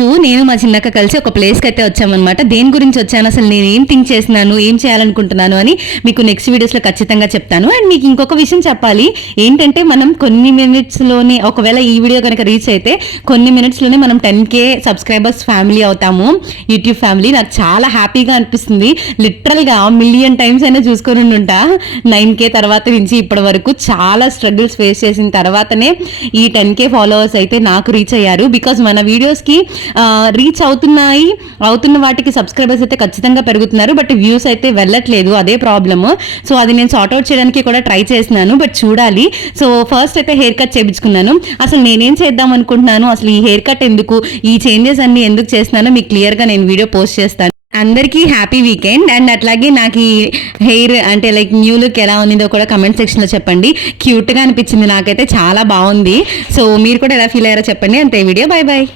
నేను మా చిన్నక్క కలిసి ఒక ప్లేస్కి అయితే వచ్చామన్నమాట. దేని గురించి వచ్చాను, అసలు నేను ఏం థింక్ చేస్తున్నాను, ఏం చేయాలనుకుంటున్నాను అని మీకు నెక్స్ట్ వీడియోస్లో ఖచ్చితంగా చెప్తాను. అండ్ మీకు ఇంకొక విషయం చెప్పాలి ఏంటంటే, మనం కొన్ని మినిట్స్లోనే, ఒకవేళ ఈ వీడియో కనుక రీచ్ అయితే కొన్ని మినిట్స్లోనే మనం 10K సబ్స్క్రైబర్స్ ఫ్యామిలీ అవుతాము, యూట్యూబ్ ఫ్యామిలీ. నాకు చాలా హ్యాపీగా అనిపిస్తుంది. లిటరల్గా మిలియన్ టైమ్స్ అయినా చూసుకొని ఉంటా 9K తర్వాత నుంచి ఇప్పటి వరకు. చాలా స్ట్రగుల్స్ ఫేస్ చేసిన తర్వాతనే ఈ 10K ఫాలోవర్స్ అయితే నాకు రీచ్ అయ్యారు. బికాజ్ మన వీడియోస్కి రీచ్ అవుతున్న వాటికి సబ్స్క్రైబర్స్ అయితే ఖచ్చితంగా పెరుగుతున్నారు, బట్ వ్యూస్ అయితే వెళ్ళట్లేదు. అదే ప్రాబ్లమ్. సో అది నేను సార్ట్అవుట్ చేయడానికి కూడా ట్రై చేసినాను, బట్ చూడాలి. సో ఫస్ట్ అయితే హెయిర్ కట్ చేయించుకున్నాను. అసలు నేనేం చేద్దాం అనుకుంటున్నాను, అసలు ఈ హెయిర్ కట్ ఎందుకు, ఈ చేంజెస్ అన్ని ఎందుకు చేస్తున్నానో మీకు క్లియర్గా నేను వీడియో పోస్ట్ చేస్తాను. అందరికీ హ్యాపీ వీకెండ్. అండ్ అట్లాగే నాకు ఈ హెయిర్ అంటే లైక్ న్యూ లుక్ ఎలా ఉందో కూడా కమెంట్ సెక్షన్లో చెప్పండి. క్యూట్గా అనిపించింది నాకైతే, చాలా బాగుంది. సో మీరు కూడా ఎలా ఫీల్ అయ్యారో చెప్పండి. అంతే వీడియో. Bye bye.